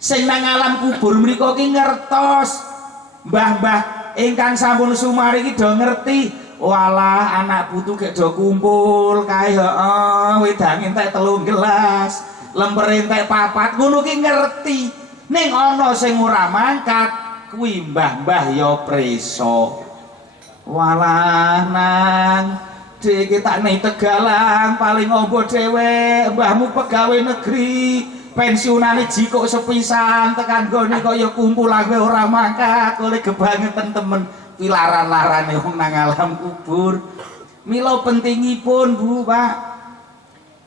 Sing nang alam kubur mriku ki ngertos mbah-mbah ingkang sampun sumari ki do ngerti walah anak putu gek do kumpul kae heeh wedange entek 3 gelas lemper entek 4 ngono ki ngerti ning ana sing ora mangkat kuwi mbah-mbah ya preso walah nang dhewe tak ning Tegalang paling ombo dhewe mbahmu pegawai negeri pensiunane jikok sepisan tekan gone kaya kumpulan ora mangkat oleh kebangetan temen pilaran-larane wong nang alam kubur. Mila pentingipun Bu Pak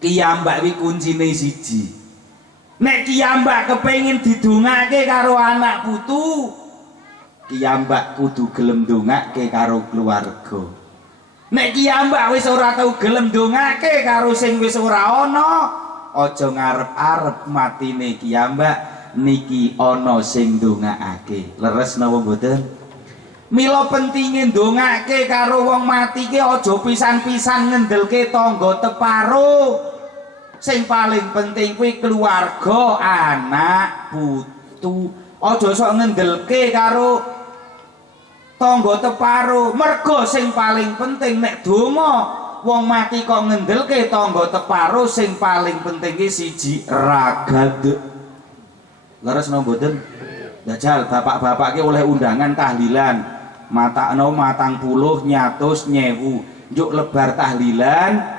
kiyambak wi kuncine siji nek kiyambak kepengin didongake karo anak putu kiyambak kudu gelem ndongake karo keluarga nek kiyambak wis ora tau gelem ndongake karo sing wis ora ana aja ngarep-arep matine kiyambak niki ana sing ndongakake leres napa mboten mila pentinge ndongake karo wong mati ki aja pisan-pisan ngendelke tangga teparo sing paling penting kuwi keluarga anak putu aja sok ngendelke karo tangga teparo mergo sing paling penting nek donga wong mati kok ngendelke tangga teparo sing paling penting ki siji ragad. Leres napa mboten? Jajal bapak-bapak ki oleh undangan tahlilan. Matakno 40 nyatus nyewu. Njuk lebar tahlilan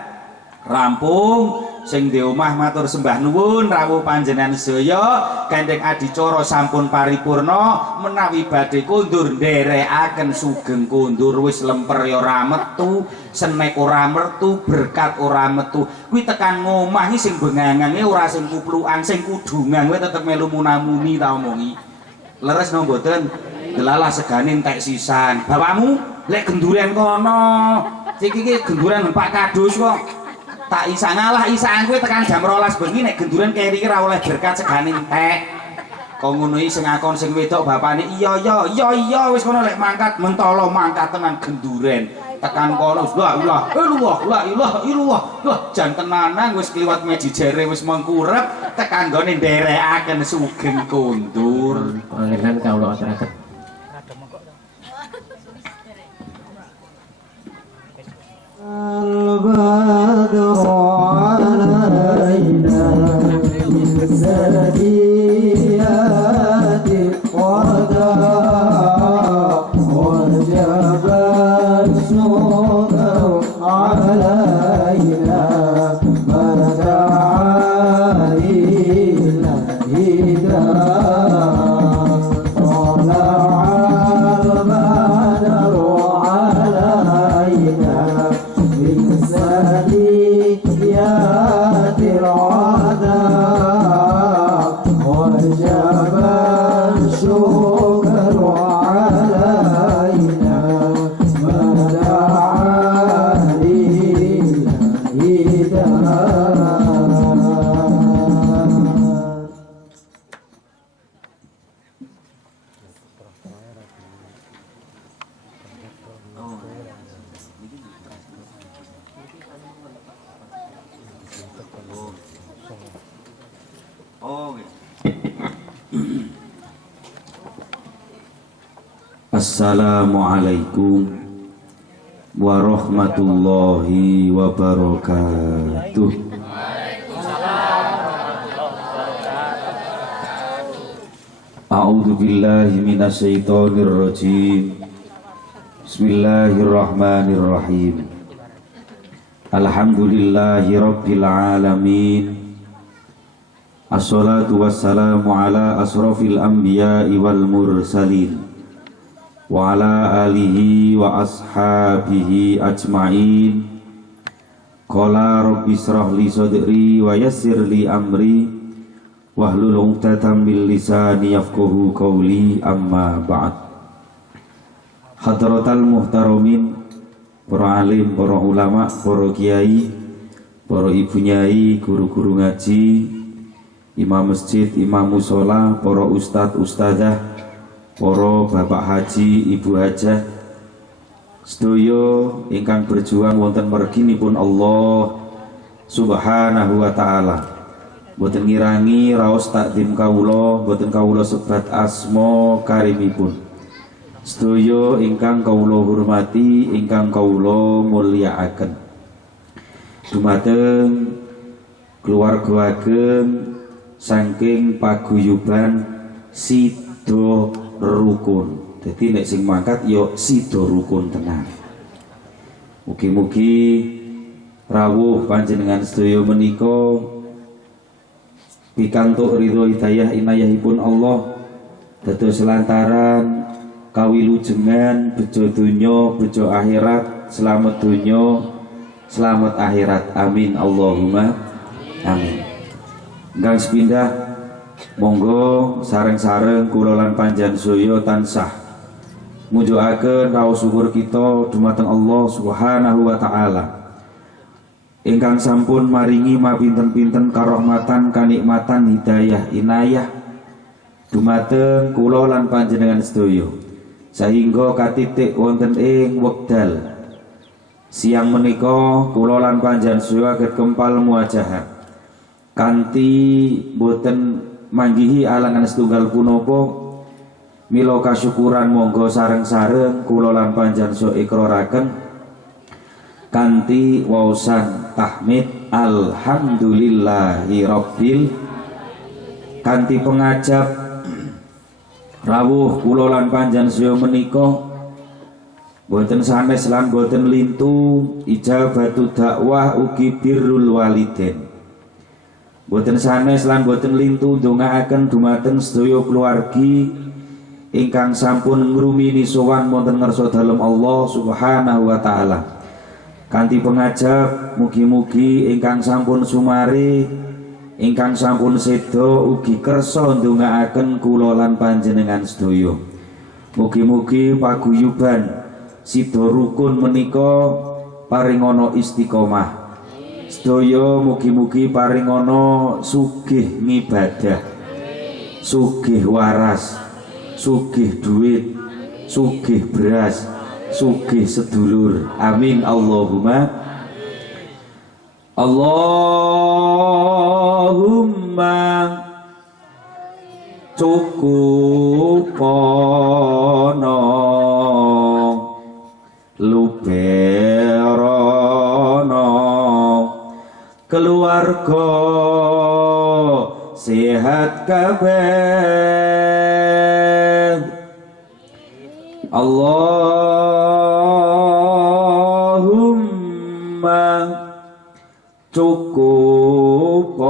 rampung sing di omah matur sembah nuwun rawuh panjenengan sedaya gandeng adicara sampun paripurna menawi badhe kondur nderekaken sugeng kondur wis lemper ya ora metu senek ora metu berkat ora metu kuwi tekan ngomah iki sing bengangange ora sing kuplukan sing kudungan kowe tetep melu munamuni ta omongi leres no mboten delalah segane entek sisan bapakmu lek genduren kono iki genduren Pak Kadus kok tak isa ngalah isaan kowe tekan jam 12 bengi nek genduren keri ora oleh berkat segane entek. Kok ngono iki sing ngakon sing wedok bapane iya wis kono lek mangkat mentolo mangkat tenan genduren. Tekan kono la ilaha illallah. Wah jan tenanan wis kliwat meji jere wis mengkurep tekan gone nderekaken sugeng kondur. Panjenengan kawula aturaken. البدر علينا من ثنيات الوداع وجب الشكر علينا ما دعا إلى الهداية طلع البدر علينا من ثنيات الوداع وجب الشكر علينا ما دعا للهداية. Assalamualaikum warahmatullahi wabarakatuh. A'udzu billahi minasyaitonir rajim. Bismillahirrahmanirrahim. Alhamdulillahi rabbil alamin. Assalatu wassalamu ala asrofil anbiya'i wal mursalin wa ala alihi wa ashabihi ajma'in. Qala rabbi israh li sadri wa yassir li amri wahlul 'uqdatam min lisani yafqahu qawli amma ba'd. Hadratal muhtaramin, para alim, para ulama, para kiai, para ibu nyai, guru-guru ngaji, imam masjid, imam musola, para ustadz, ustadzah, para bapak haji, ibu hajah, sedaya ingkang berjuang wonten merginipun Allah Subhanahu wa taala. Boten ngirangi raos takdim kawula, boten kawula sebat asma karimipun. Sedaya ingkang kawula hormati, ingkang kawula mulyakaken. Dumateng keluarga ageng saking paguyuban sida rukun. Dadi nek sing mangkat ya sida rukun tenan. Mugi-mugi rawuh panjenengan sedaya menika pikantuk ridho hidayah inayahipun Allah dados lantaran kawilujengan bejo donya bejo akhirat, selamat donya selamat akhirat, amin Allahumma amin. Ingkang sepindah monggo sareng-sareng kula lan panjenengan sedaya tansah mujukaken raos syukur kita dumateng Allah Subhanahu wa taala ingkang sampun maringi mapinten-pinten karahmatan kanikmatan hidayah inayah dumateng kula lan panjenengan sedaya sehingga katitik wonten ing wekdal siang menika kula lan panjenengan sedaya saged kempal muajahan kanthi boten manggihi alangan setunggal punapa. Mila kasyukuran monggo sareng-sareng kula lan panjenengan sedaya ikraraken kanthi waosan tahmid alhamdulillahi rabbil kanthi pengajap rawuh kula lan panjenengan sedaya menika boten sanes lan boten lintu ijabatu dakwah ugi birrul waliden. Boten sanes lan boten lintu ndongaaken dumateng sedaya keluargi ingkang sampun ngrumini sowan wonten ngarsa dalem Allah Subhanahu wa taala. Kanthi pengajap mugi-mugi ingkang sampun sumari ingkang sampun seda ugi kersa ndongaaken kula lan panjenengan sedaya. Mugi-mugi paguyuban sida rukun menika paringana istiqomah. Sedaya mugi-mugi paringana sugih ngibadah, sugih waras, sugih duit, sugih beras, sugih sedulur, amin Allahumma Allahumma cukupono luberono keluarga sehat kabeh Allahumma cukupono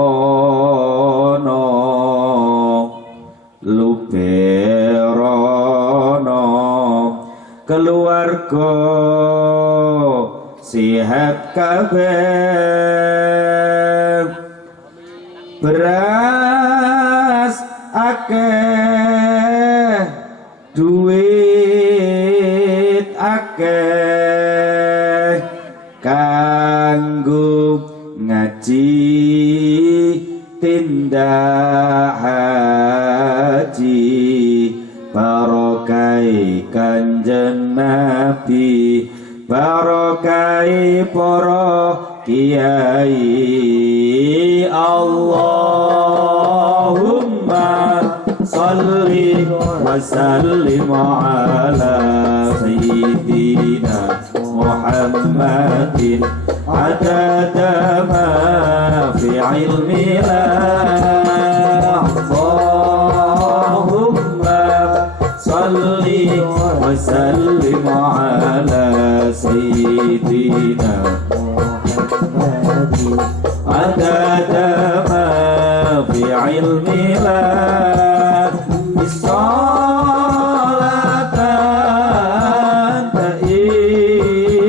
luberono keluarga sehat kabeh beras akeh duit akeh kanggo ngaji tindak haji barokai kanjeng Nabi barokai para kiai Allahumma salli wa sallim ala sayyidina Muhammadin adada ma fi ilmina Allahumma salli wa sallim ala sayyidina Muhammadin adada ma fi ilmina bisolatan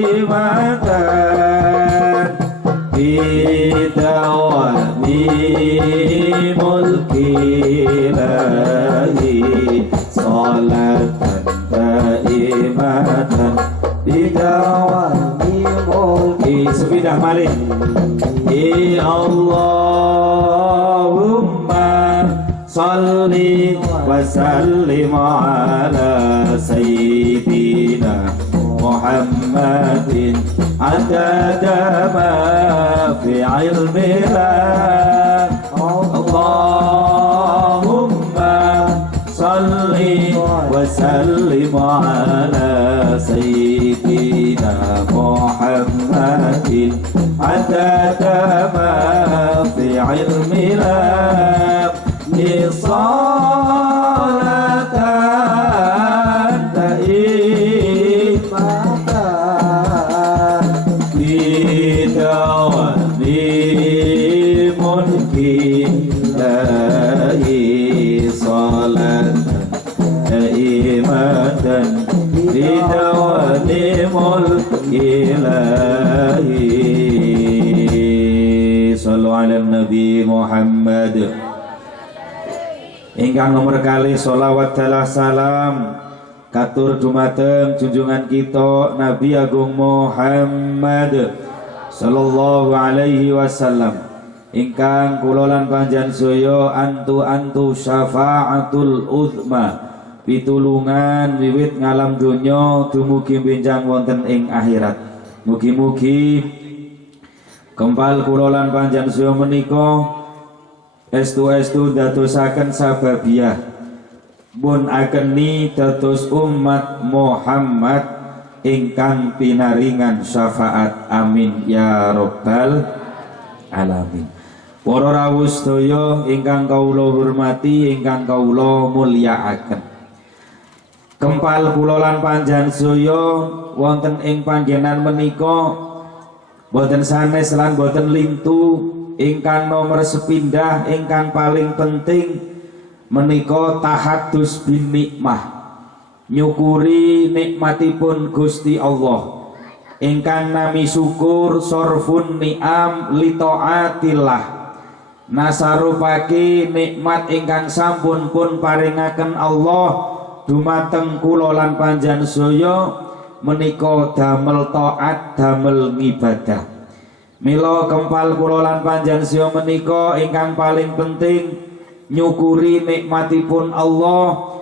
taimatan bidawami mulki ilahi salatan taimatan bidawami mulki sepidah malik ya Allahumma salli wa sallim ala sayyidina Muhammadin adada ma fi ilmillah salli wa sallim ala sayyidina Muhammadin adada ma fi ilmina li salatan daimatan bidawani mulki lahi salatan daimatan bidawani mulki lahi. Sallu ala Nabi Muhammad. Ingkang nomor kali sholawat dalah salam katur dumateng junjungan kita Nabi Agung Muhammad sallallahu alaihi wasallam. Ingkang kula lan panjenengan saya antu syafaatul uzma pitulungan wiwit ngalam donya dumugi benjang wonten ing akhirat. Mugi-mugi kempal kula lan panjenengan saya menika estu dadosaken sababiah pun ageni dados umat Muhammad ingkang pinaringan syafaat, amin ya rabbal alamin. Para rawuh sedaya ingkang kawula hormati, ingkang kawula mulyakaken, kempal kula lan panjenengan sedaya wonten ing panggenan menika boten sanes lan boten lintu. Ingkang nomor sepindah ingkang paling penting menika tahadus bin nikmah, nyukuri nikmatipun Gusti Allah. Ingkang nami syukur sorfun ni'am li taatillah, nasarupake nikmat ingkang sampun pun paringaken Allah dumateng kula lan panjenengan sedaya menika damel taat, damel ngibadah. Mila kempal kula lan panjenengan sedaya menika ingkang paling penting nyukuri nikmatipun Allah.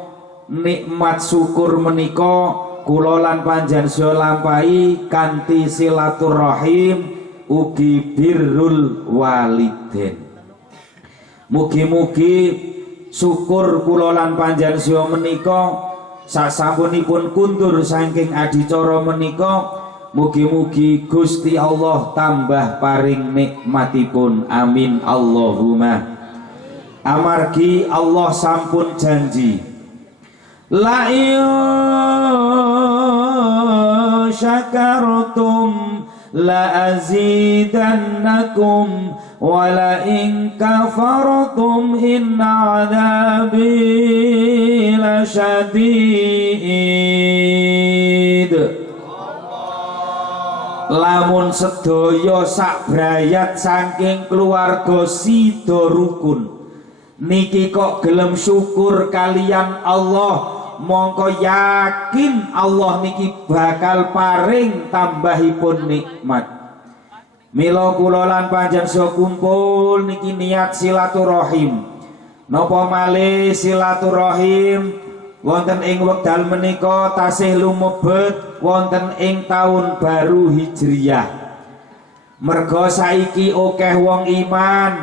Nikmat syukur menika kula lan panjenengan sedaya lampahi kanthi silaturahim ugi birrul walidain. Mugi-mugi syukur kula lan panjenengan sedaya menika sasampunipun kundur saking adicara menika mugi-mugi Gusti Allah tambah paring nikmatipun, amin Allahumma. Amargi Allah sampun janji la syakartum la azidannakum wa la in kafartum inna adzabi lasyadid. Lamun sedaya sak brayat saking keluarga sida rukun niki kok gelem syukur kalian Allah, mongko yakin Allah niki bakal paring tambahipun nikmat. Mila kula lan panjenengan kumpul niki niat silaturahim. Napa malih silaturahim wonten ing wekdal menika tasih lumebet wonten ing taun baru Hijriyah. Merga saiki akeh wong iman,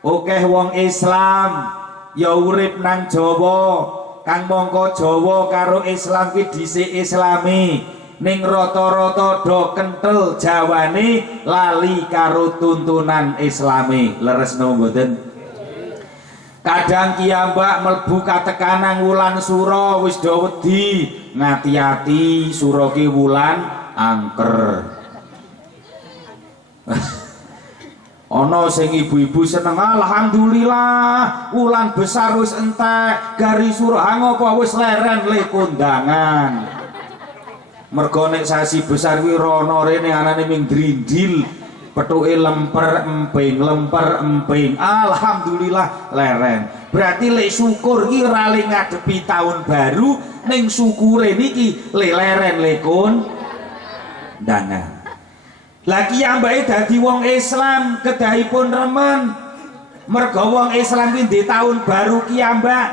akeh wong Islam ya urip nang Jawa, kang mongko Jawa karo Islam ki dhisik Islami ning rata-rata do kentel Jawane lali karo tuntunan Islami. Leres napa mboten? Kadang kiambak mlebu katekanang wulan sura wis do wedi, ngati-ati sura ki wulan angker. Ana sing ibu-ibu seneng, alhamdulillah wulan besar wis entek, gari sura ngopo wis leren le kondangan. Mergo nek sasi besar kuwi rono rene anane ming drindil, petuke lemper emping, alhamdulillah leren. Berarti lek syukur ki ora le ngadepi tahun baru, ning syukure niki le leren le kondangan. Lagi ambake dadi wong Islam kedahipun remen. Mergo wong Islam ki di tahun baru ki ambak.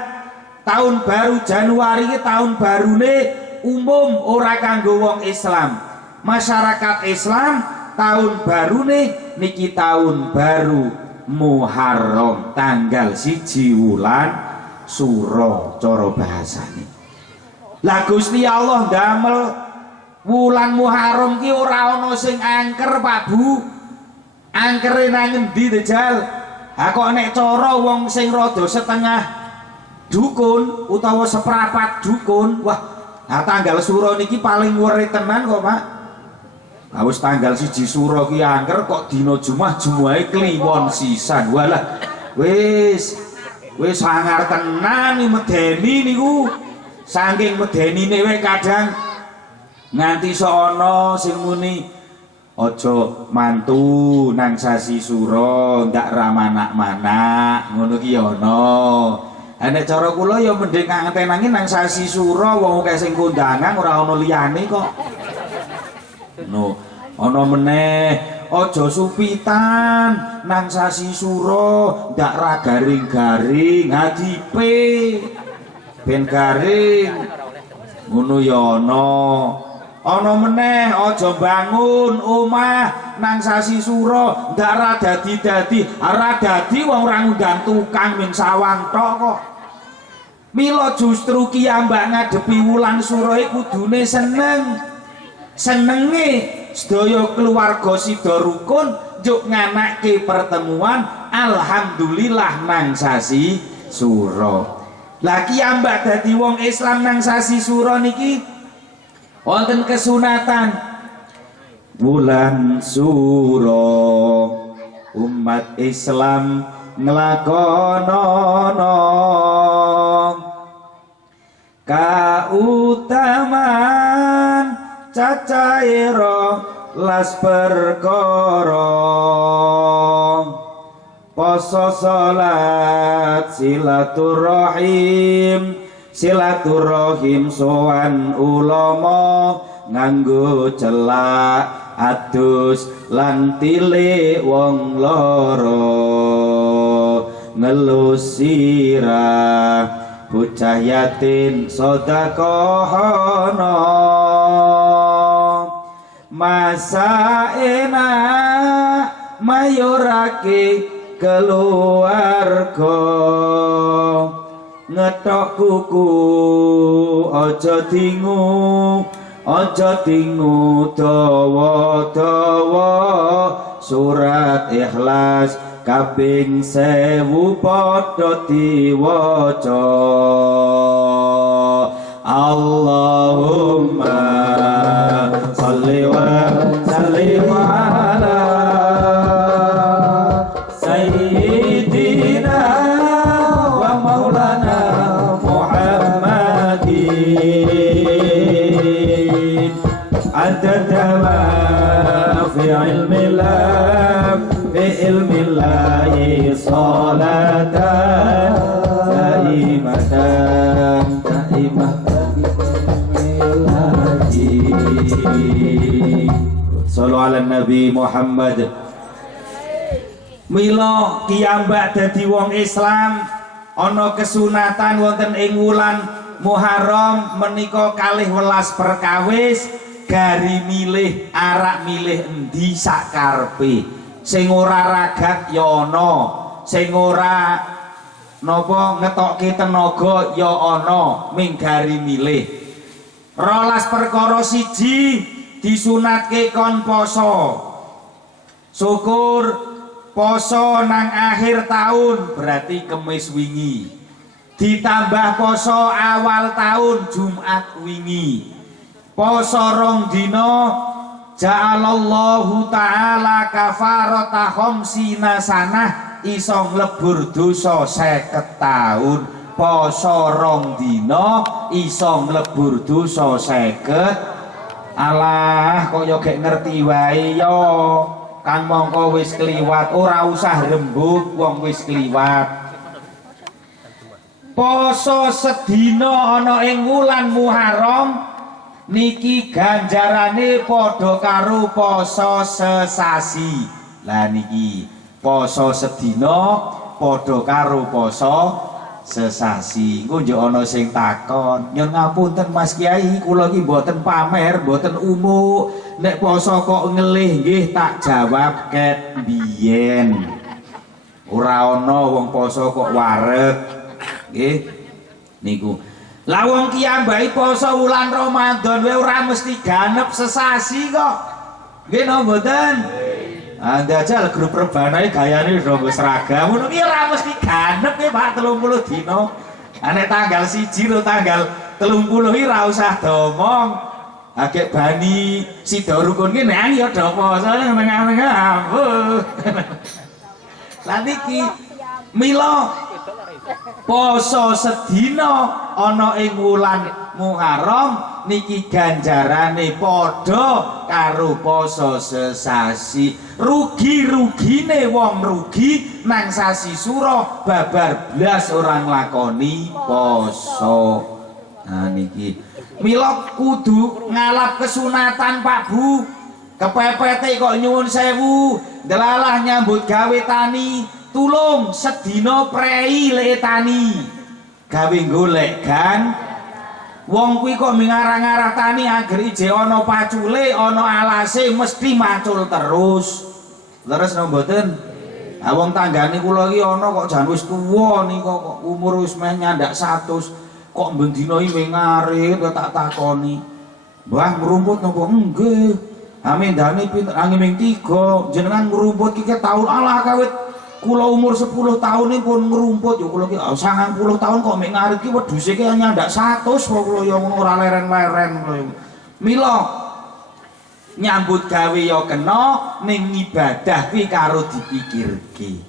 Tahun baru Januari ki tahun barune umum ora kanggo wong Islam. Masyarakat Islam tahun barune niki tahun baru Muharram tanggal 1 wulan Suro cara bahasane. Lah Gusti Allah damel wulan Muharram ki ora ana sing angker Pak Bu. Angkere nang endi Dejal? Ha kok nek cara wong sing rada setengah dukun utawa seprapat dukun, wah, nah tanggal Suro niki paling weri tenan kok Pak. Nah wis tanggal 1 Suro ki angker kok dina Jumat jumuahe kliwon sisan. Walah, wis sangar tenan iki medeni niku. Saking medenine wae kadang nganti sono sing muni aja mantu nang sasi Suro, ndak ramanak-manak, ngono ki ya ana. Ha nek cara kula ya mending ngantenangi nang sasi Suro, wong akeh sing kondangan ora ana liyane kok. No, ana meneh aja supitan nang sasi Suro, ndak ra garing-garing, hadipe ben garing. Ngono ya ana. Ana meneh aja bangun omah nang sasi Suro ndak ra dadi-dadi, ora dadi wong ora ngundang tukang min sawang tok kok. Mila justru kiyambak ngadepi wulan Suro iku kudune seneng. Senenge sedaya keluarga sida rukun njuk nganake pertemuan alhamdulillah nang sasi Suro. Lah kiyambak dadi wong Islam nang sasi Suro niki wonten kesunatan wulan Suro umat Islam nglakonono kautaman cacaira las perkara poso salat silaturahim sowan ulama nganggo celak adus lan tilik wong loro ngelus sirah bocah yatim sedekahana masa enak mayurake keluarga ngetok kuku aja dingu dawa-dawa surat ikhlas kaping 1000 padha diwaca Allahumma sholli wa sallim ala sayyidina wa maulana Muhammadin adada ma fi ilmillah fi ilmillahi salatan daimatan Sallu ala Nabi Muhammad. Mila kiyambak dadi wong Islam ana kesunatan wonten ing wulan Muharram menika 12 perkawis gari milih arak milih endi sakarepe. Sing ora ragat ya ana, sing ora napa ngetokke tenaga ya ana, ming gari milih. 12 perkara siji disunatke kon poso. Syukur poso nang akhir tahun berarti Kemis wingi. Ditambah poso awal tahun Jumat wingi. Poso rong dina ja'alallahu ta'ala kafarata khamsina sanah iso nglebur dosa 50 tahun. Poso rong dina iso nglebur dosa 50. Alah kok yo gek ngerti wae yo kang mongko wis kliwat ora usah rembug wong wis kliwat. Poso sedina ana ing wulan Muharram niki ganjarane padha karo poso sesasi. Lah niki poso sedina padha karo poso sesasi. Engko yo ana sing takon, "Nyun ngapunten Mas Kyai, kula iki mboten pamer, mboten umuk. Nek poso kok ngelih nggih?" Tak jawab ket biyen. Ora ana wong poso kok wareg. Nggih. Niku. Lah wong kiyambaki poso wulan Ramadan wae ora mesti ganep sesasi kok. Nggih napa mboten? Jajal grup rebanae gayane nggo seragam ngono ki ora mesti ganep ki Pak 30 dina. Nek tanggal 1 lho tanggal 30 iki ora usah domong. Agek bani sida rukun ki nek ya do poso tengah-tengah ampun. Lah niki mila poso sedina ana ing wulan Muharram niki ganjarane padha karo poso sesasi. Rugi-rugine wong rugi nang sasi sura babar blas ora nglakoni poso. Nah niki mila kudu ngalap kesunatan Pak Bu. Kepepete kok nyuwun sewu delalah nyambut gawe tani tulung sedina prei lek tani gawe golek kan wong kuwi kok ngarah-ngarah tani agar ije ana pacule ana alase mesti macul terus leres napa mboten wong tanggane kula iki ana kok jan wis tuwa nika kok umur wis meh nyandak 100 kok bendina iki ngarit tak takoni Mbah ngrumput napa nggih amendane pinter angin 3 jenengan ngrumput iki taun alah kawit kula umur 10 tahun ini pun ngerumput ya kula ki 90 tahun kok mek ngarit ki wedhuse ki nyandak 100 kok kula ya ngono ora leren-leren kula. Mila nyambut gawe ya kena ning ibadah ki karo dipikirke.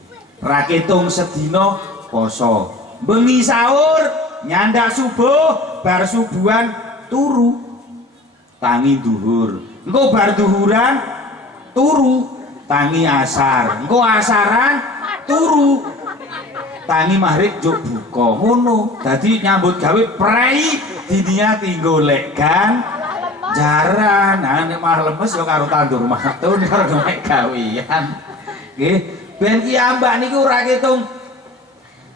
Ra ketung sedina poso. Bengi sahur nyandak subuh bar subuhan turu tangi duhur. Engko bar duhuran turu tangi asar. Engko asaran turu tangi maghrib juk buka ngono dadi nyambut gawe prei diniati golek kan jaran nek mah lemes yo karo tandur matun karo golek gawean nggih ben ki ambak niku ora ketung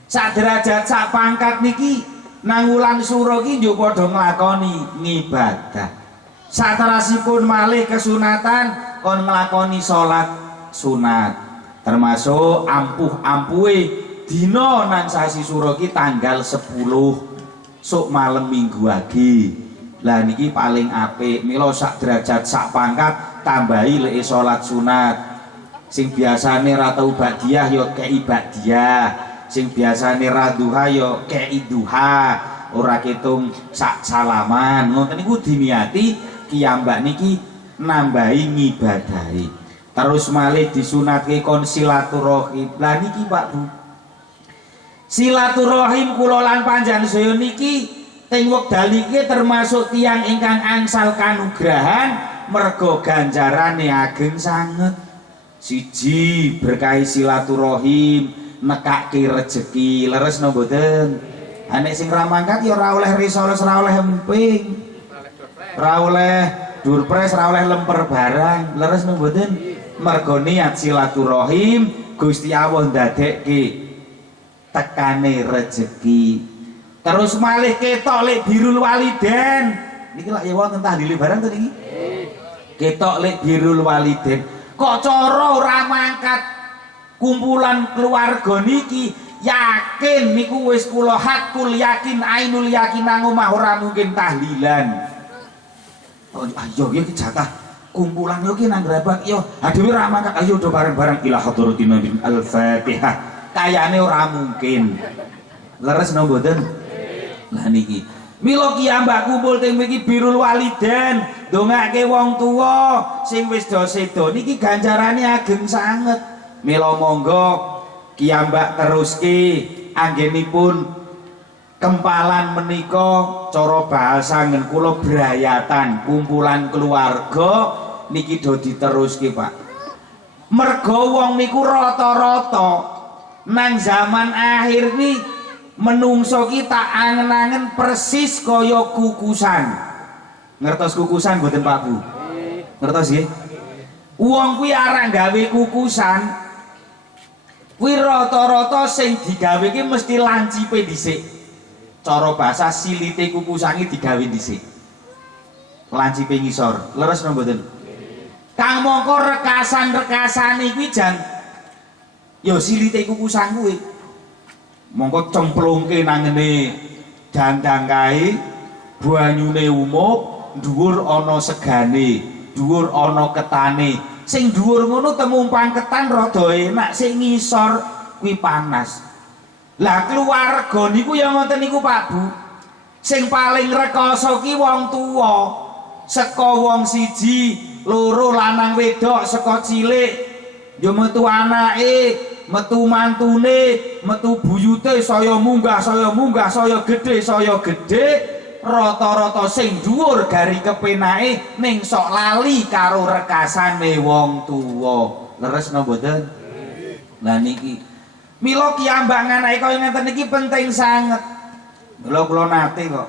sak derajat sak pangkat niki nang wulan sura ki njuk padha nglakoni ngibadah saterasipun malih kesunatan kon nglakoni salat sunat termasuk ampuh-ampuhe dina nang sasi sura ki tanggal 10 sok malam minggu wage. Lah niki paling apik mila sak derajat sak pangkat tambahi lek salat sunat. Sing biasane ra tau badiah ya kei badiah. Sing biasane ra duha ya kei duha. Ora ketung sak salaman. Ngoten niku diniati kiyambak niki nambahi ngibadahi. Terus malih disunatke kon silaturahim. Lah niki Pak Bu. Silaturahim kula lan panjenengan niki teng wekdal iki termasuk tiyang ingkang angsal kanugrahan merga ganjarane ageng sanget. Siji berkahi silaturahim nekake rejeki leres napa mboten? Ha nek sing ra mangkat ya ora oleh risoles, ora oleh emping. Ora oleh durpres, ora oleh lemper barang. Leres napa mboten? Merga niat silaturahim Gusti Allah ndadekke tekane rejeki. Terus malih ketok lek birrul waliden. Niki lak ya wonten tahlile barang to niki. Ketok lek birrul waliden. Kok cara ora mangkat kumpulan keluarga niki yakin niku wis kula hakul yakin ainul yakin nang omah ora mungkin tahlilan. Oh ayo iki jatah kumpulan yo ki nang grabak yo adewe ra mangkat ayo do bareng-bareng ila hadratin nabi al-fatihah kayane ora mungkin leres napa mboten lah niki mila kiyambak kumpul teng mriki birrul waliden ndongake wong tuwa sing wis do sedo niki ganjarane ageng sanget mila monggo kiyambak teruske anggenipun kempalan menika cara bahasa ngen kula brayatan kumpulan keluarga niki do diteruske Pak. Merga wong niku rata-rata nang zaman akhir ni menungso kita angen-angen persis kaya kukusan. Ngertos kukusan mboten Pak Bu? Ngertos nggih? Wong kuwi arek gawe kukusan kuwi rata-rata sing digawe ki mesti lancipe dhisik. Cara bahasa silite kukusan iki digawe dhisik. Lancipe ngisor. Leres napa mboten? Kang mongko rekasan-rekasane kuwi jan Ya silite kukusan kuwi. Mongko cemplungke nang ngene dandang kae, banyune umup, dhuwur ana segane, dhuwur ana ketane. Sing dhuwur ngono temumpang ketan rada enak, sing ngisor kuwi panas. Lah keluarga niku ya ngoten niku Pak Bu. Sing paling rekoso ki wong tuwa. Saka wong siji, loro lanang wedok saka cilik ya metu anake, metu mantune, metu buyute saya munggah saya gedhe rata-rata sing dhuwur gari kepenake ning sok lali karo rekasane wong tuwa. Leres napa mboten? Lah niki mila kiambak anake kaya ngeten iki penting sanget. Mila kula nate kok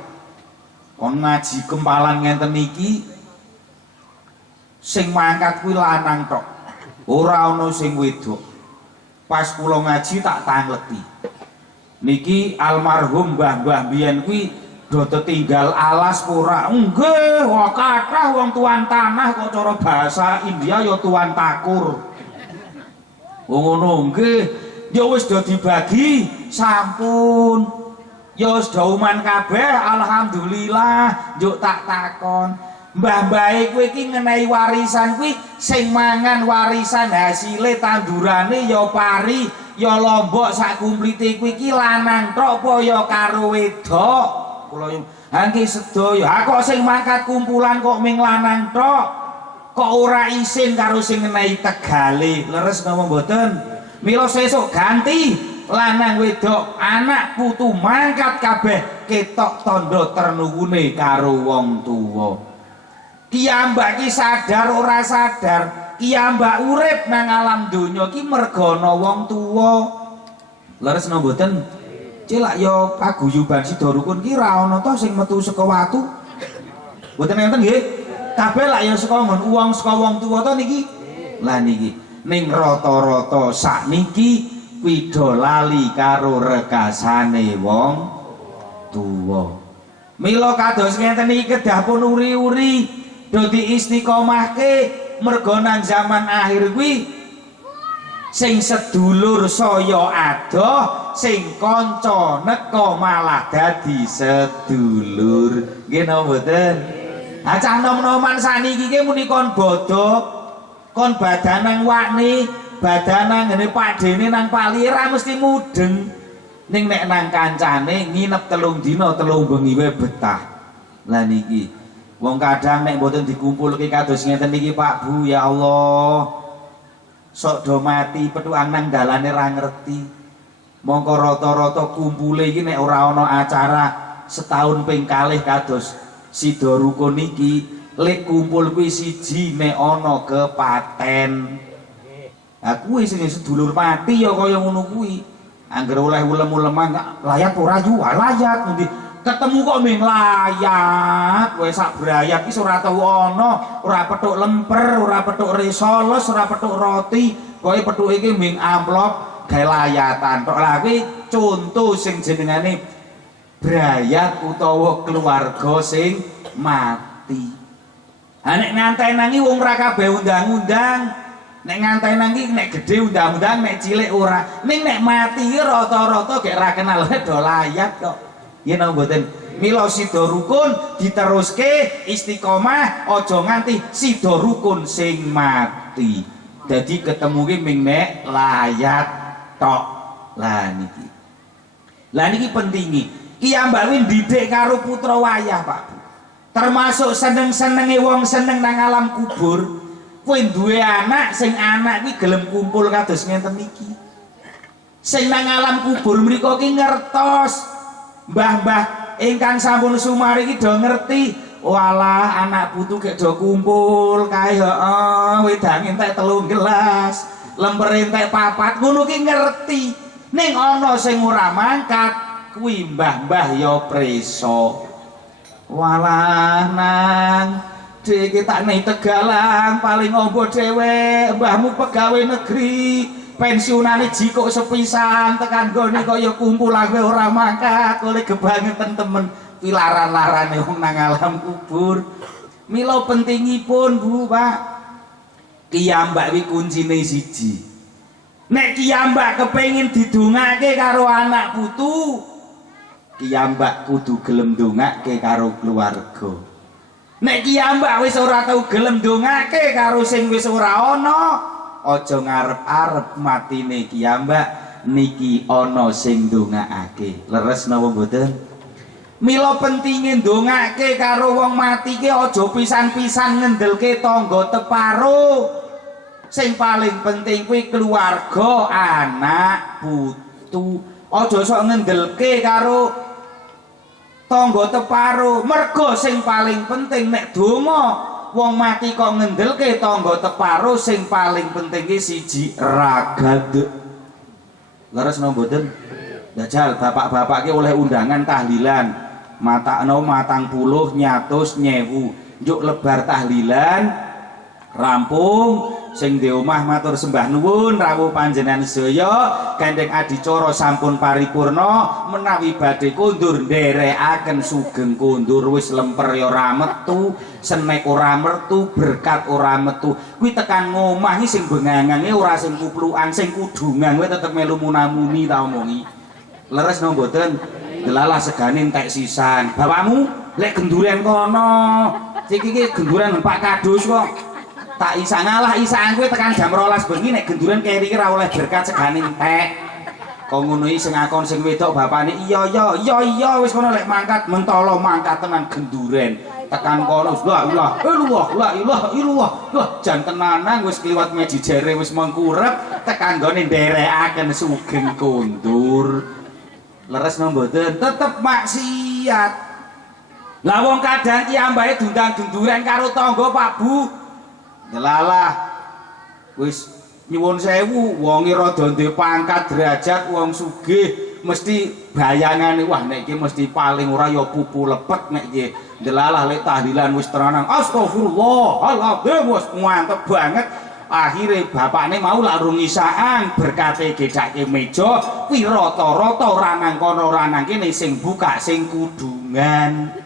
kon ngaji kempalan ngenten iki sing mangkat kuwi lanang tok. Ora ana sing wedok. Pas kula ngaji tak tangleti. Niki almarhum mbah-mbah biyen kuwi do tinggal alas ora. Nggih, wah kathah wong tuan tanah kok cara bahasa India ya tuan takur. Wong ngono nggih, ya wis do dibagi sampun. Ya wis dauman kabeh alhamdulillah. Njuk tak takon, mbah-mbahe kowe iki ngenehi warisan kuwi sing mangan warisan hasile tandurane ya pari ya lombok sak kumplite kuwi iki lanang tok apa ya karo wedok? Kula nggih sedaya. Ha kok sing mangkat kumpulan kok ming lanang tok? Kok ora isin karo sing ngenehi tegale? Leres napa mboten? Mila sesuk ganti lanang wedok anak putu mangkat kabeh ketok tondo ternuwune karo wong tuwa. Kiyambak ki sadar ora sadar, kiyambak urip nang alam donya ki merga ana wong tuwa. Leres napa mboten? Cilak ya paguyuban sida rukun ki ra ana to sing metu saka watu. Mboten enten nggih. Kabeh lak ya saka wong saka wong tuwa to niki. Lah niki ning rata-rata sakniki kuwi do lali karo rekasane wong tuwa. Mila kados ngenten iki kedah pun uri-uri do diistiqomahke merga nang zaman akhir kuwi sing sedulur saya adoh, sing kanca neka malah dadi sedulur. Nggih napa mboten? Ha cah nom-noman saniki ki muni kon bodho, kon badanang wakni, badanang ngene padene nang pali ra mesti mudeng. Ning nek nang kancane nginep 3 dina 3 bengi wae betah. Lah niki wong kadang nek mboten dikumpulke kados ngeten niki Pak Bu, ya Allah. Sok do mati petukan nang dalane ra ngerti. Mongko rata-rata kumpule iki nek ora ana acara setahun ping kalih kados sida rukun iki, lek kumpul kuwi siji nek ana kepaten. Ha kuwi sing sedulur mati ya kaya ngono kuwi. Angger oleh ulem-uleman layak ora yu, layak ngendi ketemu kok ming layak. Kowe sak brayat iki ora tau ana, ora petuk lemper, ora petuk risoles, ora petuk roti. Kowe petuke iki ming amplop gawe layatan tok. Lah kuwi contoh sing jenengane brayat utawa keluarga sing mati. Ha nek ngantenangi wong ora kabeh undang-undang. Nek ngantenangi nek gedhe undang-undang, nek cilik ora. Ning nek mati rata-rata gek ra kenal do layat kok. Yen mboten mila sida rukun diteruske istiqomah aja nganti sida rukun sing mati. Dadi ketemu ki ming nek layat tok. Lah niki pentingi. Kiyambak kuwi ndidik karo putra wayah Pak Bu. Termasuk seneng-senenge wong seneng nang alam kubur. Kowe duwe anak sing anak kuwi gelem kumpul kados ngenten iki. Sing nang alam kubur mriku ki ngertos mbah-mbah ingkang sampun sumari iki do ngerti. Walah anak putu gek do kumpul kae heeh, wedange entek 3 gelas, lemper entek 4, ngono ki ngerti. Ning ana sing ora mangkat kuwi mbah-mbah ya preso. Walah nang dhewe tak ning Tegalang paling ombo dhewe, mbahmu pegawai negeri, pensiunane jikok sepisan tekan gone kok ya kumpul kowe ora mangkat, oleh kebangetan temen pilaran-larane wong nang alam kubur. Mila pentingipun Bu Pak, kiyambak kuwi kuncine siji. Nek kiyambak kepengin didongake karo anak putu, kiyambak kudu gelem ndongake karo keluarga. Nek kiyambak wis ora tau gelem ndongake karo sing wis ora ana, aja ngarep-arep matine kiyambak niki ana sing ndongakake. Leres napa mboten? Mila pentinge ndongake karo wong mati ki aja pisan-pisan ngendelke tangga teparo. Sing paling penting kuwi keluarga, anak, putu. Aja sok ngendelke karo tangga teparo. Mergo sing paling penting nek donga wong mati kok ngendelke tangga teparo, sing paling penting ki siji ragad. Leres napa mboten? Dajal bapak-bapak ki oleh undangan tahlilan. Matakno 40 nyatus nyewu. Njuk lebar tahlilan rampung. Sing di omah matur sembah nuwun rawuh panjenengan sedaya gandeng adicara sampun paripurna menawi badhe kondur nderekaken sugeng kondur wis lemper ya ora metu, senek ora metu, berkat ora metu. Kuwi tekan ngomah iki sing bengangange ora sing kuplukan, sing kudungan kowe tetep melu munamuni ta omongi. Leres napa mboten? Delalah segane entek sisan. Bapakmu lek genduren kono. Iki genduren Pak Kadus kok. Tak isa ngalah isaan kowe tekan jam 12 bengi nek genduren keri ra oleh berkat segane entek. Kok ngono iki sing ngakon sing wedok bapakne iya wis kono lek mangkat mentolo mangkat tenan genduren. Tekan kono la ilaha illallah. Wah jan tenanan wis kliwat meji jere wis mengkurep tekan gone nderekaken sugeng kondur. Leres napa mboten? Tetep maksiat. Lah wong kadang ki ambake dundang genduren karo tangga Pak Bu. Delalah wis nyuwun sewu wonge rada ndek pangkat derajat wong sugih mesti bayangane wah nek iki mesti paling ora ya pupu lepet nek iki delalah lek tahlilan wis tenanan astagfirullahaladzim wis mantep banget. Akhire bapakne mau lak rungisaan berkate gedake meja kuwi rata-rata ora nang kono ora nang kene sing buka sing kudungan.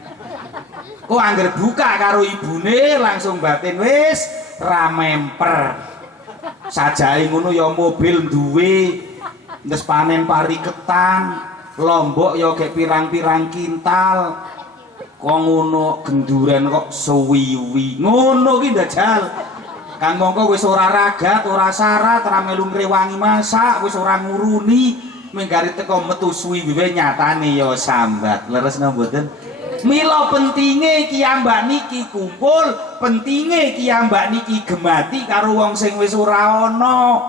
Kok angger buka karo ibune langsung batin wis ramemper. Sajae ngono ya mobil duwe, wis panen pari ketan, lombok ya gek pirang-pirang kintal. Kok ngono genduren kok suwiwi. Ngono ki ndajal. Kang mongko wis ora ragat, ora syarat, ora melu ngrewangi masak, wis ora nguruni, menggari teko metu suwi wae nyatane ya sambat. Leres napa mboten? Mila pentinge kiyambak niki kumpul, pentinge kiyambak niki gemati karo wong sing wis ora ana.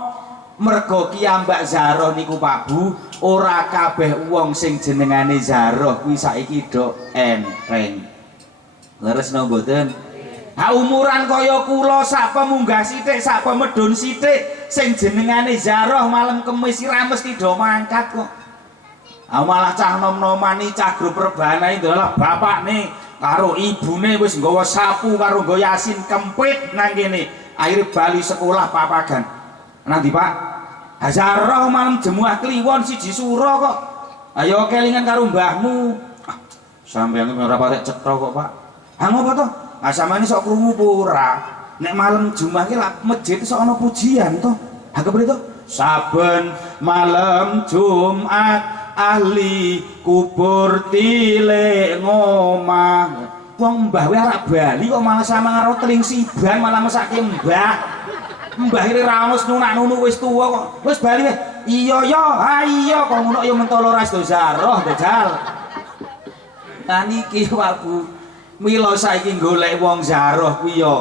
Mergo kiyambak Zaroh niku Pak Bu, ora kabeh wong sing jenengane Zaroh kuwi saiki do enteng. Leres napa mboten? Ha umuran kaya kula sak pemunggah sithik, sak pemedhun sithik sing jenengane Zaroh malam kemis ora mesti do mangkat kok. Malah cah nom-nomani cah grup rebana itu adalah bapakne karo ibune wis nggawa sapu karo nggo yasin kempit nang kene. Akhire bali sekolah papagan. Nanti Pak, Zaroh malam jemuah kliwon siji sura kok. Ayo kelingan karo mbahmu. Sampeyan ora patek cetha kok Pak. Ha ngopo to? Sampeyan sok krungu ora? Nek malam Jumat ki lak masjid sok ana pujian to. Ha kepriye to? Saben malam Jumat ahli kubur tilik ngomah. Wong mbah wae arek Bali kok malah sama karo teling siban malah mesake mbah. Mbah iki ra ono nunak-nunu wis tuwa kok. Wis bali wae. Iya ya, ha iya kok ngono ya mentolo ras Zaroh dajal. Nah niki waku mila saiki golek wong Zaroh kuwi ya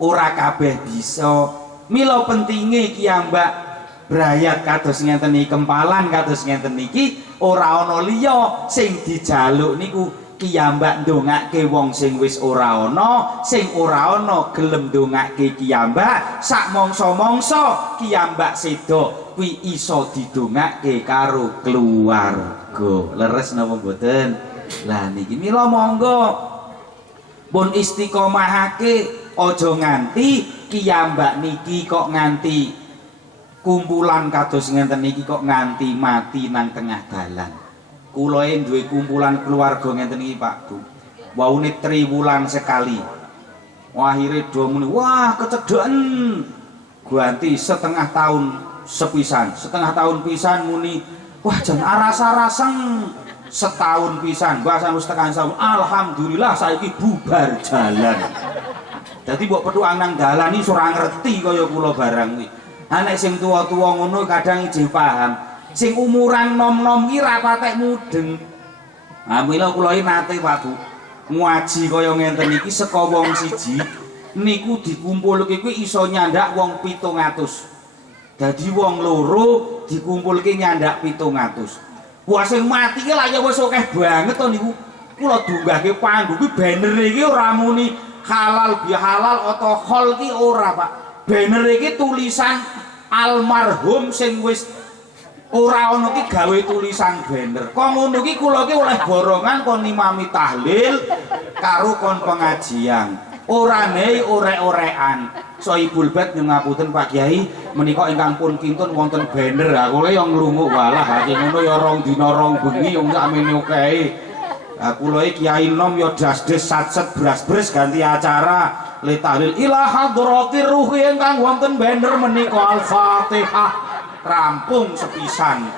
ora kabeh bisa. Mila pentinge kiyambak brayat kados ngenten iki kempalan kados ngenten iki ora ana liya sing dijaluk niku kiyambak ndongake wong sing wis ora ana, sing ora ana gelem ndongake kiyambak sak mangsa-mangsa kiyambak seda kuwi iso didongake karo keluarga. Leres napa mboten? Lah niki mila monggo pun istiqomahake aja nganti kiyambak niki kok nganti kumpulan kados ngenten iki kok nganti mati nang tengah dalan. Kula duwe kumpulan keluarga ngenten iki Pak Bu. Waune triwulan sekali. Akhire do muni, wah kecedeken. Ganti setengah tahun sepisan, setengah tahun pisan muni wah jan arasa-raseng setahun pisan bahasa wis tekan setahun alhamdulillah saiki bubar jalan. Dadi mbok petukan nang dalan iki ora ngerti kaya kula barang kuwi. Nek sing tuwa-tuwa ngono kadang ijih paham. Sing umuran nom-nom iki ra patek mudeng. Mila kula iki nate Pak Bu ngaji kaya ngenten iki saka wong siji niku dikumpulke kuwi iso nyandak wong 700. Dadi wong loro dikumpulke nyandak 700. Wah sing mati ki lak ya wis akeh banget to niku. Kula dunggahke panggung kuwi banner iki ora muni halal bihalal atau khol ki ora Pak. Banner iki tulisan almarhum sing wis ora ana ki gawe tulisan banner. Kok ngono ki kula ki oleh borongan kon imami tahlil karo kon pengajian. Ora nei orek-orekan. Soibul bait nyuwun ngapunten Pak Kiai menika ingkang pun kintun wonten banner. Ha kula yo nglungu walah ha ngono ya rong dina rong bengi wong sakmene kae. Ha kula iki Kiai nom yo dasdes satset bras-bres ganti acara li tahlil ila hadratir ruhi ingkang wonten banner menika Al-Fatihah. Rampung sepisan.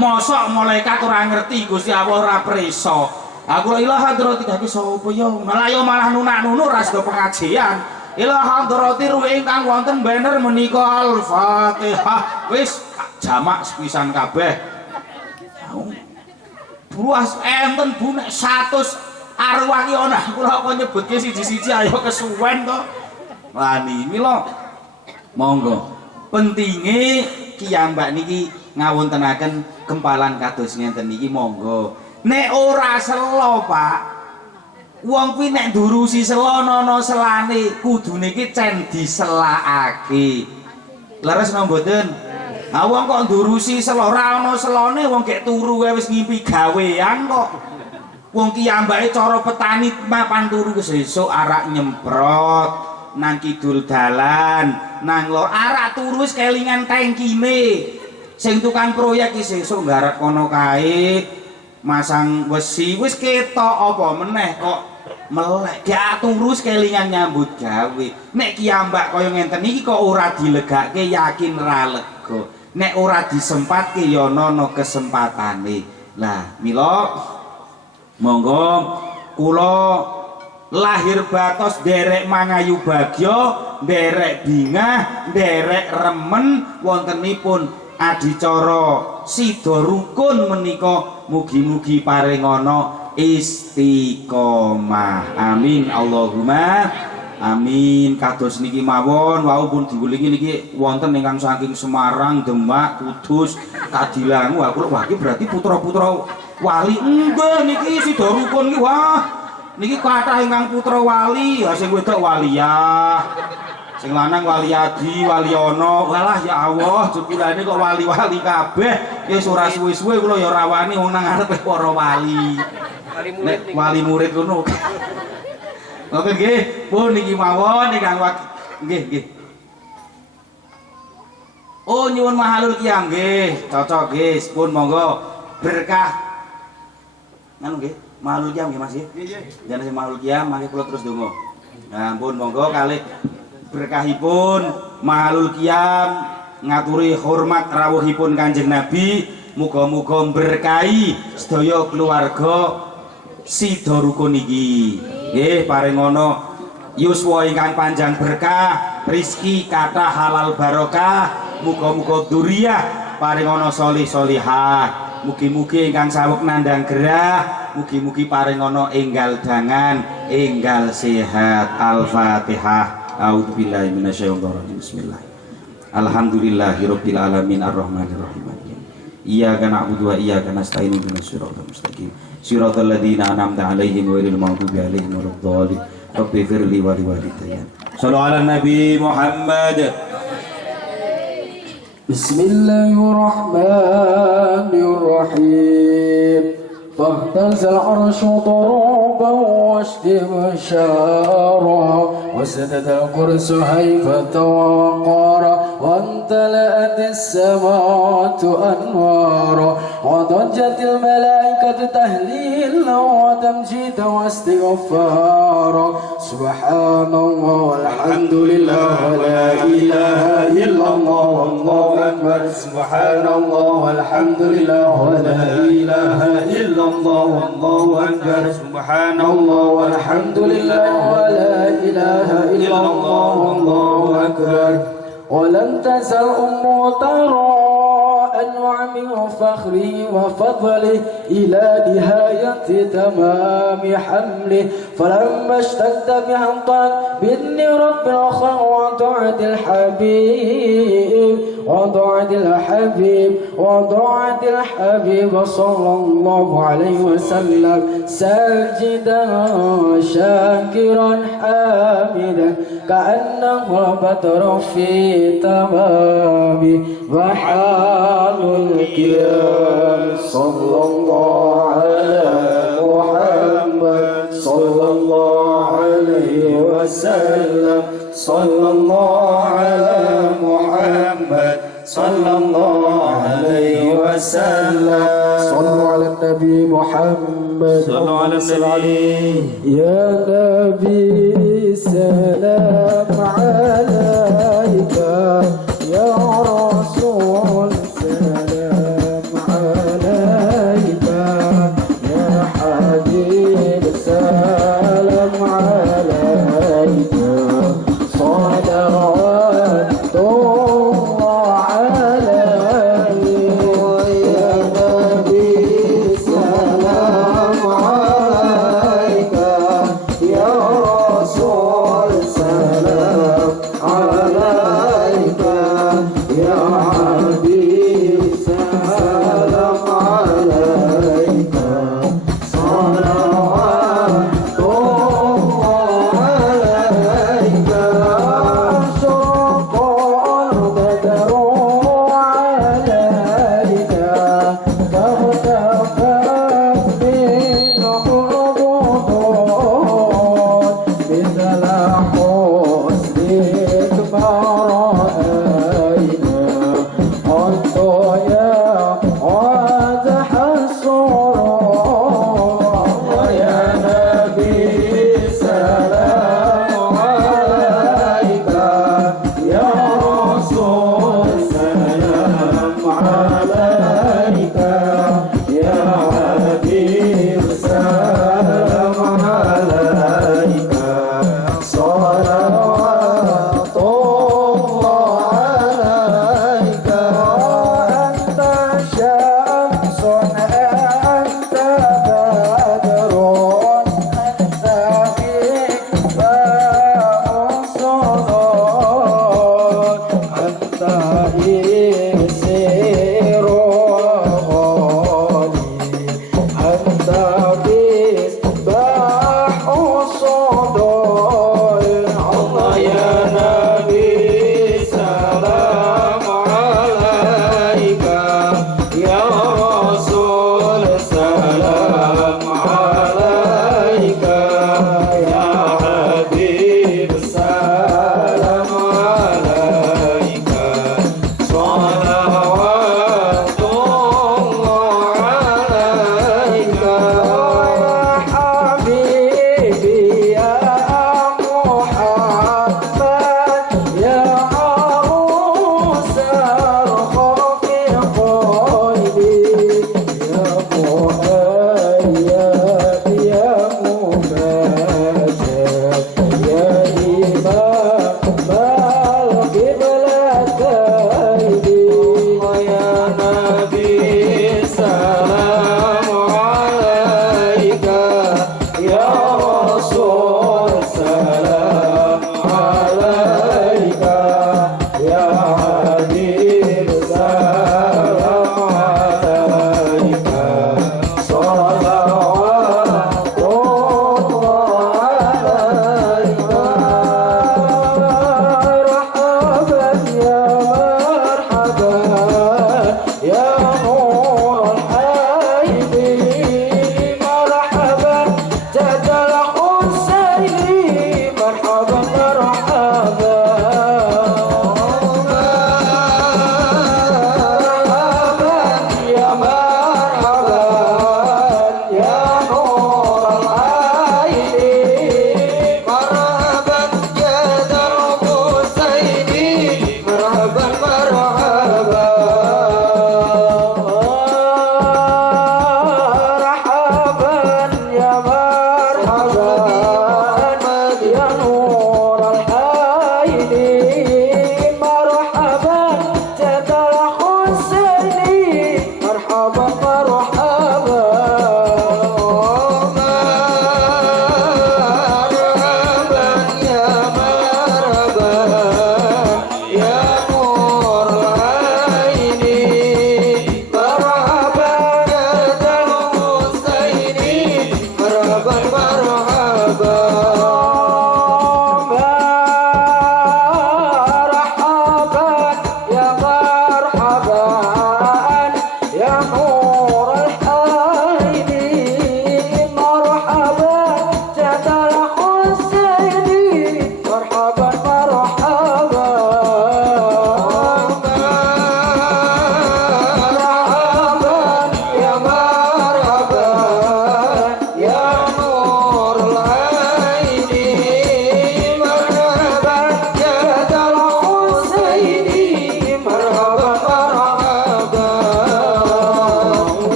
Mosok malaikat ora ngerti Gusti Allah ora preso. Aku ilah hadrati iki sapa ya? Malah yo malah nunak-nunuk ras do pengajian. Ilah hadrati ruhi ingkang wonten banner menika Al-Fatihah. Wis jamak sepisan kabeh. Buas enten Bu nek 100 arwah ki ana kula kok nyebutke siji-siji ayo kesuwen to. Wani mila monggo. Pentinge kiyambak niki ngawontenaken kempalan kados ngenten niki monggo. Nek ora selo Pak, wong kuwi nek ndurusi selo ana selane kudune iki cen diselakake. Leres napa mboten? Ha wong kok ndurusi selo ora ana selone wong gek turu wis ngimpi gawean kok. Wong kiyambake cara petani mapan turu sesuk arak nyemprot nang kidul dalan, nang lor arak turu wis kelingan tangkine. Sing tukang proyek iki sesuk nggarap kono kae. Masang besi wis ketok apa meneh kok melek gak turus kelingan nyambut gawe. Nek kiyambak kaya ngenten iki kok ora dilegake yakin ra lega. Nek ora disempatke ya ana kesempatane. Lah mila monggo kula lahir batos derek mangayu bagya, derek bingah, derek remen wontenipun adicara sida rukun menika mugi-mugi paring ana istiqomah. Amin Allahumma amin. Kados niki mawon wau pun diwelingi niki wonten ingkang saking Semarang, Demak, Kudus, Kadilangu. Aku wah iki berarti putra-putra wali. Nggih niki sida rukun ki wah niki kathah ingkang putra wali. Ha sing wedok waliyah. Sing lanang Waliadi, Waliono, walah ya Allah, jebulane kok wali-wali kabeh. Wis ora suwe-suwe kula ya rawani wong nang arepe para wali. Nek wali murid ngono. Oke nggih, pun niki mawon ingkang nggih. Oh nyuwun mahalul qiyam nggih, cocok nggih, pun monggo berkah. Nganu nggih, mahalul qiyam nggih Mas nggih. Nggih. Jan sing mahalul qiyam mangke kula terus donga. Nah, pun monggo kalih berkahipun mahalul qiyam ngaturi hormat rawuhipun Kanjeng Nabi, muga-muga berkahi sedaya keluarga sida rukun iki. Nggih paring ana yuswa ingkang panjang berkah, rezeki kathah halal barokah, muga-muga dzurriyyah paring ana sholih sholihah. Mugi-mugi ingkang saweg nandhang gerah, mugi-mugi paring ana enggal dangan, enggal sehat. Al-Fatihah. A'udzubillahi minasyaitonir rajim. Bismillah. Alhamdulillahirabbil alamin arrahmanir rahim. Iyyaka na'budu wa iyyaka nasta'in ihdinas siratal mustaqim. Siratal ladzina an'amta 'alaihim ghairil maghdubi 'alaihim waladdallin. Rabbighfirli wa liwalidayya. Shallu 'alan nabi Muhammad. Bismillahirrahmanirrahim. فاهتز العرش ضربا واستبشارا وسدد الكرس هيبة ووقارا وامتلأت السماوات أنوارا وضجت الملائكة تهليلا وتمجيدا واستغفارا سبحان الله والحمد لله ولا إله إلا الله والله أكبر سبحان الله والحمد لله ولا إله إلا الله والله أكبر سبحان الله والحمد لله ولا إله إلا الله والله أكبر ولم تزل أمه ترى أنواع من فخره وفضله إلى نهاية تمام حمله فلما اشتد بهمطان بإذن رب الآخر وضعت الحبيب صلى الله عليه وسلم ساجدا شاكرا حامدا كأنه بدر في تمام وحال الكرام صلى الله على محمد صلى الله عليه وسلم صلى الله على محمد صلى الله عليه وسلم صلوا على النبي محمد صلوا على النبي يا نبي سلام عليك يا رسول سلام عليك يا حبيب سلام عليك صلوات الله عليك يا نبي سلام عليك يا رسول سلام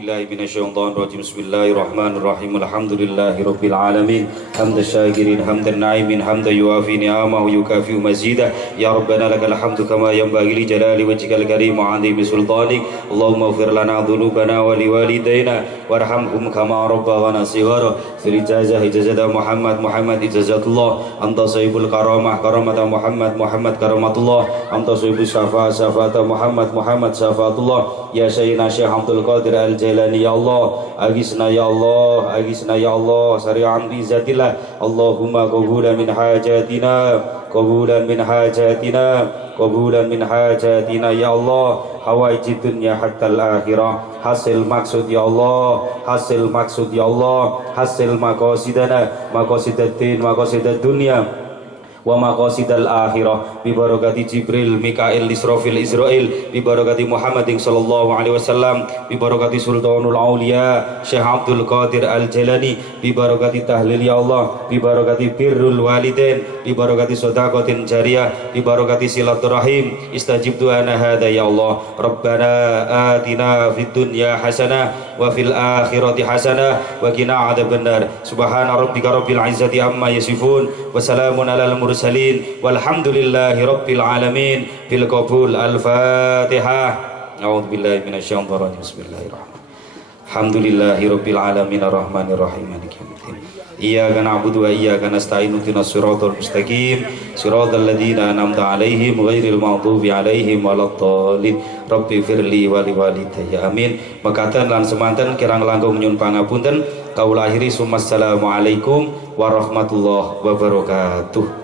billahi minasyaitonir rajim. Bismillahirrahmanirrahim. Alhamdulillahirabbil alamin. Hamdan syakirin, hamdan na'imin, hamdan yuafi ni'amahu yukafi mazida. Ya Rabbana lakal hamdu kama yanbaghi li jalali wajhikal karim wa 'azimi sultanik. Allahumma ighfir lana dhunubana wa liwalidayna warhamhum kama rabbana shighara. Fil ijazah ijazata Muhammad ijazatullah. Anta sahibul karamah karamata Muhammad karamatullah. Anta sahibul syafa'ata Muhammad syafaatullah. Ya Sayyidina Syekh Abdul Qadir Al-Jailani, ya Allah agisna ya Allah sari'an bi zatillah. Allahumma qabulan min hajatina ya Allah. Hawaiji dunya hatta al-akhirah. Hasil maksud ya Allah, hasil maqasidana, maqasidaddin, maqasidad dunya wa maqasidal akhirah bi barakati Jibril, Mikail, Israfil, Israil, bi barakati Muhammadin sallallahu alaihi wasallam, bi barakati Sultanul Auliya Syekh Abdul Qadir Al-Jailani, bi barakati tahlil ya Allah, bi barakati birrul walidain, bi barakati shadaqatin jariyah, bi barakati silaturahim. Istajib du'ana hadza ya Allah. Rabbana atina fid dunya hasanah wa fil akhirati hasanah wa qina adzabannar. Subhana rabbika rabbil izzati amma yasifun wa salamun alal mursalin walhamdulillahi rabbil alamin. Bil qabul. Al-Fatihah. A'udzubillahi minasyaitonir rajim. Bismillahirrahmanirrahim. Alhamdulillahi rabbil alamin arrahmanir rahim maliki yaumiddin. Iyyaka na'budu wa iyyaka nasta'in. Ihdinas siratal mustaqim siratal ladzina an'amta 'alaihim ghairil maghdubi 'alaihim waladdallin. Rabbi firli wa liwalidayya. Amin. Mekaten lan semanten kirang langkung nyun pangapunten. Kaula akhiri. Assalamualaikum warahmatullahi wabarakatuh.